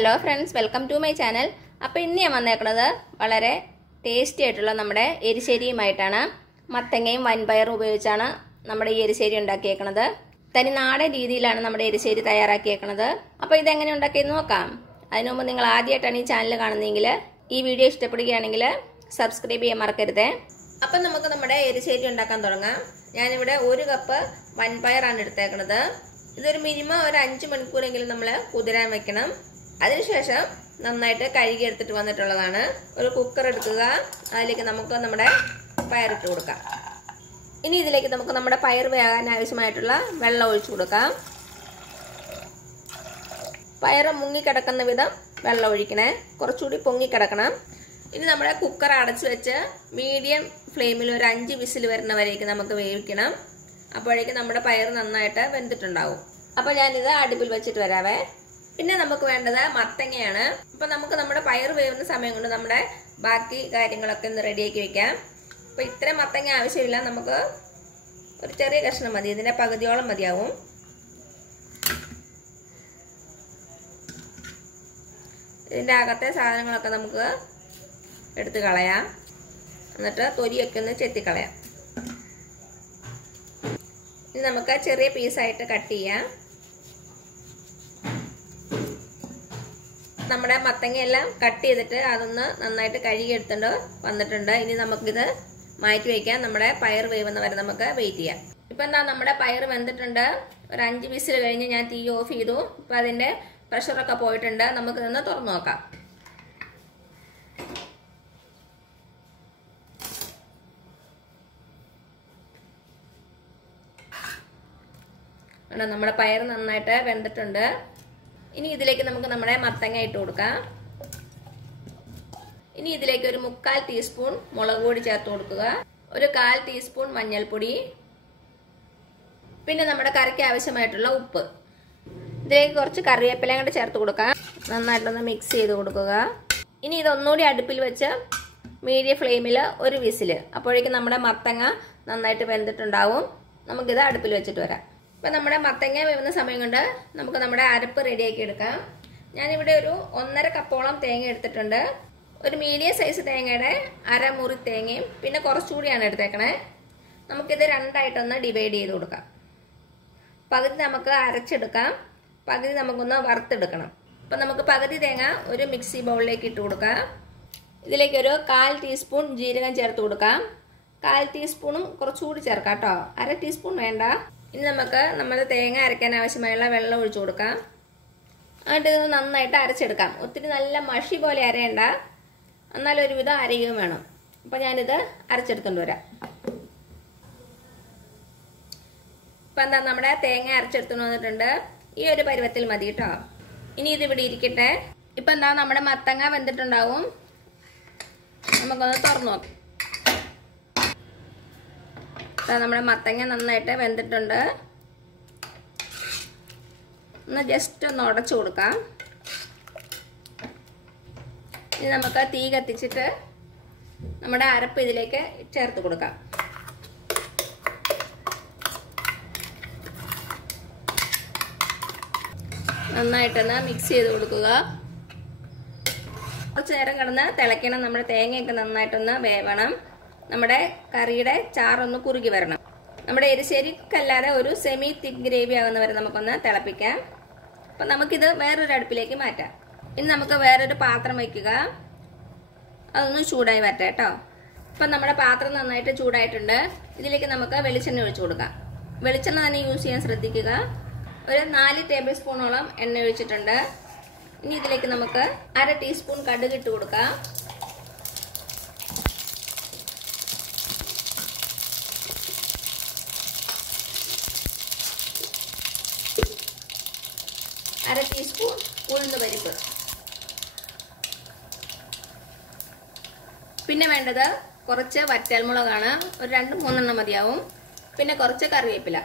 Hello friends, welcome to my channel. അപ്പോൾ ഇന്ന് ഞാൻ വന്നേക്കുന്നത് വളരെ ടേസ്റ്റി ആയിട്ടുള്ള നമ്മുടെ എരിശ്ശേരിയുമായിട്ടാണ്. മത്തങ്ങയും വൻപയറും ഉപയോഗിച്ചാണ് നമ്മുടെ ഈ എരിശ്ശേരി ഉണ്ടാക്കിയേക്കുന്നത്. തനി നാടൻ രീതിയിലാണ് നമ്മുടെ എരിശ്ശേരി തയ്യാറാക്കിയേക്കുന്നത്. അപ്പോൾ ഇത് എങ്ങനെ ഉണ്ടാക്കിയെന്ന് നോക്കാം. അതിനു മുമ്പ് നിങ്ങൾ ആദ്യമായിട്ടാണ് ഈ ചാനൽ കാണുന്നതെങ്കിൽ ഈ വീഡിയോ ഇഷ്ടപ്പെടുകയാണെങ്കിൽ സബ്സ്ക്രൈബ് ചെയ്യാൻ മറക്കരുത്. അപ്പോൾ നമുക്ക് നമ്മുടെ എരിശ്ശേരി ഉണ്ടാക്കാൻ തുടങ്ങാം. ഞാനിവിടെ 1 കപ്പ് വൻപയറാണ് എടുത്തേക്കുന്നത്. ഇതൊരു മിനിമം ഒരു 5 മണിക്കൂറെങ്കിലും നമ്മൾ കുതിരാൻ വെക്കണം. അതിനുശേഷം നന്നായിട്ട് കഴുകി എടുത്തിട്ട് വന്നിട്ടുള്ളതാണ്. ഒരു കുക്കർ എടുക്കുക, അതിലേക്ക് നമുക്ക് നമ്മുടെ പയറിട്ട് കൊടുക്കാം. ഇനി ഇതിലേക്ക് നമുക്ക് നമ്മുടെ പയർ വേകാൻ ആവശ്യമായിട്ടുള്ള വെള്ളം ഒഴിച്ചു കൊടുക്കാം. പയർ മുങ്ങിക്കിടക്കുന്ന വിധം വെള്ളം ഒഴിക്കണേ, കുറച്ചുകൂടി പൊങ്ങിക്കിടക്കണം. ഇനി നമ്മുടെ കുക്കർ അടച്ചു വെച്ച് മീഡിയം ഫ്ലെയിമിൽ ഒരു 5 വിസിൽ വരുന്ന വരേക്ക് നമുക്ക് വേവിക്കണം. അപ്പോഴേക്കും നമ്മുടെ പയർ നന്നായിട്ട് വെന്തിട്ടുണ്ടാവും. അപ്പോൾ ഞാനിത് അടുപ്പിൽ വെച്ചിട്ട് വരാവേ. പിന്നെ നമുക്ക് വേണ്ടത് മത്തങ്ങയാണ്. അപ്പോൾ നമുക്ക് നമ്മുടെ പയർ വേവുന്ന സമയം കൊണ്ട് നമ്മുടെ ബാക്കി കാര്യങ്ങളൊക്കെ ഒന്ന് റെഡിയാക്കി വെക്കാം. അപ്പോൾ ഇത്രയും മത്തങ്ങ ആവശ്യമില്ല, നമുക്ക് ഒരു ചെറിയ കഷ്ണം മതി, ഇതിൻ്റെ പകുതിയോളം മതിയാവും. ഇതിൻ്റെ അകത്തെ സാധനങ്ങളൊക്കെ നമുക്ക് എടുത്ത് കളയാം. എന്നിട്ട് തൊലിയൊക്കെ ഒന്ന് ചെത്തിക്കളയാം. ഇനി നമുക്ക് ചെറിയ പീസായിട്ട് കട്ട് ചെയ്യാം. നമ്മുടെ മത്തങ്ങയെല്ലാം കട്ട് ചെയ്തിട്ട് അതൊന്ന് നന്നായിട്ട് കഴുകി എടുത്തിട്ട് വന്നിട്ടുണ്ട്. ഇനി നമുക്കിത് മാറ്റി വയ്ക്കാം. നമ്മുടെ പയർ വേവുന്ന വരെ നമുക്ക് വെയിറ്റ് ചെയ്യാം. ഇപ്പം എന്താ നമ്മുടെ പയർ വെന്തിട്ടുണ്ട്. ഒരു 5 വിസിൽ കഴിഞ്ഞ് ഞാൻ തീ ഓഫ് ചെയ്തു. ഇപ്പം അതിൻ്റെ പ്രഷറൊക്കെ പോയിട്ടുണ്ട്. നമുക്ക് നിന്ന് തുറന്നു നോക്കാം. നമ്മുടെ പയർ നന്നായിട്ട് വെന്തിട്ടുണ്ട്. ഇനി ഇതിലേക്ക് നമുക്ക് നമ്മുടെ മത്തങ്ങ ഇട്ട് കൊടുക്കാം. ഇനി ഇതിലേക്ക് ഒരു 3/4 ടീസ്പൂൺ മുളക് പൊടി ചേർത്ത് കൊടുക്കുക, ഒരു 1/4 ടീസ്പൂൺ മഞ്ഞൾപ്പൊടി, പിന്നെ നമ്മുടെ കറിക്ക് ആവശ്യമായിട്ടുള്ള ഉപ്പ്. ഇതിലേക്ക് കുറച്ച് കറിവേപ്പിലയും കൂടെ ചേർത്ത് കൊടുക്കാം. നന്നായിട്ടൊന്ന് മിക്സ് ചെയ്ത് കൊടുക്കുക. ഇനി ഇതൊന്നുകൂടി അടുപ്പിൽ വെച്ച് മീഡിയം ഫ്ലെയിമിൽ ഒരു വിസിൽ. അപ്പോഴേക്കും നമ്മുടെ മത്തങ്ങ നന്നായിട്ട് വെന്തിട്ടുണ്ടാവും. നമുക്കിത് അടുപ്പിൽ വെച്ചിട്ട് വരാം. ഇപ്പം നമ്മുടെ മത്തങ്ങ വേവുന്ന സമയം കൊണ്ട് നമുക്ക് നമ്മുടെ അരപ്പ് റെഡിയാക്കി എടുക്കാം. ഞാനിവിടെ ഒരു 1.5 കപ്പോളം തേങ്ങ എടുത്തിട്ടുണ്ട്. ഒരു മീഡിയം സൈസ് തേങ്ങയുടെ 1/2 മുറി തേങ്ങയും പിന്നെ കുറച്ചുകൂടിയാണ് എടുത്തേക്കണേ. നമുക്കിത് രണ്ടായിട്ടൊന്ന് ഡിവൈഡ് ചെയ്ത് കൊടുക്കാം. പകുതി നമുക്ക് അരച്ചെടുക്കാം, പകുതി നമുക്കൊന്ന് വറുത്തെടുക്കണം. അപ്പം നമുക്ക് പകുതി തേങ്ങ ഒരു മിക്സി ബൗളിലേക്ക് ഇട്ട് കൊടുക്കാം. ഇതിലേക്കൊരു 1/4 ടീസ്പൂൺ ജീരകം ചേർത്ത് കൊടുക്കാം. 1/4 ടീസ്പൂണും കുറച്ചുകൂടി ചേർക്കാം കേട്ടോ, 1/2 ടീസ്പൂൺ വേണ്ട. ഇനി നമുക്ക് നമ്മുടെ തേങ്ങ അരയ്ക്കാൻ ആവശ്യമായുള്ള വെള്ളം ഒഴിച്ചു കൊടുക്കാം. എന്നിട്ട് ഇത് നന്നായിട്ട് അരച്ചെടുക്കാം. ഒത്തിരി നല്ല മഷി പോലെ അരയണ്ട, എന്നാലും ഒരുവിധം അരയുകയും വേണം. അപ്പം ഞാനിത് അരച്ചെടുത്തുകൊണ്ട് വരാം. ഇപ്പം എന്താ നമ്മുടെ തേങ്ങ അരച്ചെടുത്തുകൊണ്ട് വന്നിട്ടുണ്ട്. ഈ ഒരു പരുവത്തിൽ മതി കേട്ടോ. ഇനി ഇതിവിടെ ഇരിക്കട്ടെ. ഇപ്പം എന്താ നമ്മുടെ മത്തങ്ങ വെന്തിട്ടുണ്ടാവും. നമുക്കൊന്ന് തുറന്നു നോക്കാം. നമ്മുടെ മത്തങ്ങ നന്നായിട്ട് വെന്തിട്ടുണ്ട്. ഒന്ന് ജസ്റ്റ് ഒന്ന് ഉടച്ചു കൊടുക്കാം. ഇനി നമുക്ക് തീ കത്തിച്ചിട്ട് നമ്മുടെ അരപ്പ് ഇതിലേക്ക് ചേർത്ത് കൊടുക്കാം. നന്നായിട്ടൊന്ന് മിക്സ് ചെയ്ത് കൊടുക്കുക. കുറച്ച് നേരം കിടന്ന് തിളയ്ക്കണം. നമ്മുടെ തേങ്ങയൊക്കെ നന്നായിട്ടൊന്ന് വേവണം. നമ്മുടെ കറിയുടെ ചാറൊന്ന് കുറുകി വരണം. നമ്മുടെ എരിശ്ശേരിക്കല്ലാതെ ഒരു സെമി തിക്ക് ഗ്രേവി ആകുന്ന വരെ നമുക്കൊന്ന് തിളപ്പിക്കാം. അപ്പം നമുക്കിത് വേറൊരു അടുപ്പിലേക്ക് മാറ്റാം. ഇനി നമുക്ക് വേറൊരു പാത്രം വയ്ക്കുക, അതൊന്ന് ചൂടായി വരട്ടെ കേട്ടോ. അപ്പം നമ്മുടെ പാത്രം നന്നായിട്ട് ചൂടായിട്ടുണ്ട്. ഇതിലേക്ക് നമുക്ക് വെളിച്ചെണ്ണ ഒഴിച്ചു കൊടുക്കാം. വെളിച്ചെണ്ണ തന്നെ യൂസ് ചെയ്യാൻ ശ്രദ്ധിക്കുക. ഒരു 4 ടേബിൾ സ്പൂണോളം എണ്ണ ഒഴിച്ചിട്ടുണ്ട്. ഇനി ഇതിലേക്ക് നമുക്ക് 1/2 ടീസ്പൂൺ കടുക് ഇട്ട് കൊടുക്കാം. അര ടീസ്പൂൺ ഉഴുന്ന് പരിപ്പ്. പിന്നെ വേണ്ടത് കുറച്ച് വറ്റൽമുളകാണ്, ഒരു 2-3 മതിയാവും. പിന്നെ കുറച്ച് കറിവേപ്പില.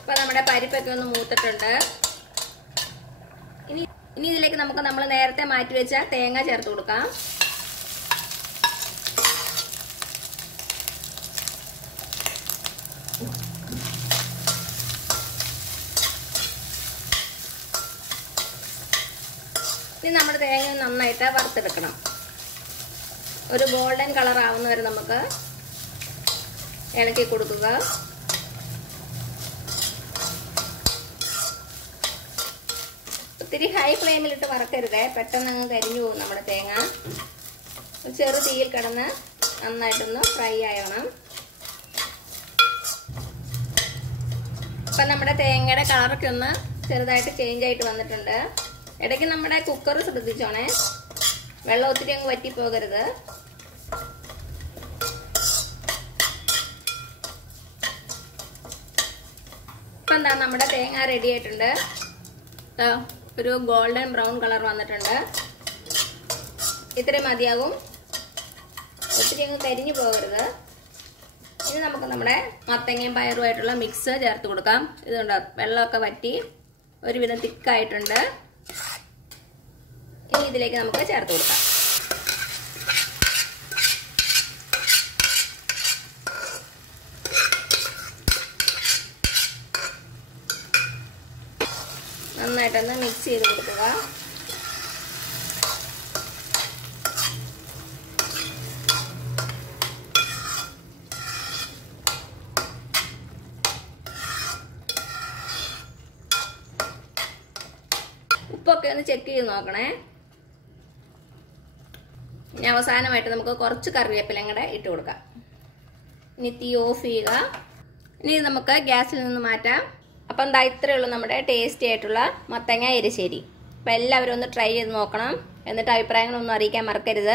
ഇപ്പം നമ്മുടെ പരിപ്പൊക്കെ ഒന്ന് മൂത്തിട്ടുണ്ട്. ഇനി ഇനി ഇതിലേക്ക് നമുക്ക് നമ്മൾ നേരത്തെ മാറ്റി വെച്ച തേങ്ങ ചേർത്ത് കൊടുക്കാം. ഇനി നമ്മുടെ തേങ്ങ നന്നായിട്ട് വറുത്തെടുക്കണം. ഒരു ഗോൾഡൻ കളർ ആവുന്ന വരെ നമുക്ക് ഇളക്കി കൊടുക്കുക. ഒത്തിരി ഹൈ ഫ്ലെയിമിലിട്ട് വറക്കരുതേ, പെട്ടെന്ന് അങ്ങ് കരിഞ്ഞു പോകും നമ്മുടെ തേങ്ങ. ചെറു തീയിൽ കിടന്ന് നന്നായിട്ടൊന്ന് ഫ്രൈ ആവണം. ഇപ്പം നമ്മുടെ തേങ്ങയുടെ കളറൊക്കെ ഒന്ന് ചെറുതായിട്ട് ചേഞ്ച് ആയിട്ട് വന്നിട്ടുണ്ട്. ഇടയ്ക്ക് നമ്മുടെ കുക്കർ ശ്രദ്ധിച്ചോണേ, വെള്ളം ഒത്തിരി അങ്ങ് വറ്റിപ്പോകരുത്. ഇപ്പം എന്താ നമ്മുടെ തേങ്ങ റെഡി ആയിട്ടുണ്ട്. ഒരു ഗോൾഡൻ ബ്രൗൺ കളർ വന്നിട്ടുണ്ട്. ഇത്രയും മതിയാകും, ഒത്തിരി അങ്ങ് കരിഞ്ഞു പോകരുത്. ഇനി നമുക്ക് നമ്മുടെ മത്തങ്ങയും പയറുമായിട്ടുള്ള മിക്സ് ചേർത്ത് കൊടുക്കാം. ഇതുണ്ട്, വെള്ളമൊക്കെ വറ്റി ഒരുവിധം തിക്കായിട്ടുണ്ട്. ഇനി ഇതിലേക്ക് നമുക്ക് ചേർത്ത് കൊടുക്കാം. നന്നായിട്ടൊന്ന് മിക്സ് ചെയ്ത് കൊടുക്കുക. ഉപ്പൊക്കെ ഒന്ന് ചെക്ക് ചെയ്ത് നോക്കണേ. ഇനി അവസാനമായിട്ട് നമുക്ക് കുറച്ച് കറിവേപ്പിലയും കൂടെ ഇട്ട് കൊടുക്കാം. ഇനി തീ ഓഫ് ചെയ്യുക. ഇനി നമുക്ക് ഗ്യാസിൽ നിന്ന് മാറ്റാം. അപ്പം എന്താ ഇത്രയേ ഉള്ളൂ നമ്മുടെ ടേസ്റ്റി ആയിട്ടുള്ള മത്തങ്ങ എരിശ്ശേരി. അപ്പം എല്ലാവരും ഒന്ന് ട്രൈ ചെയ്ത് നോക്കണം. എന്നിട്ട് അഭിപ്രായങ്ങളൊന്നും അറിയിക്കാൻ മറക്കരുത്.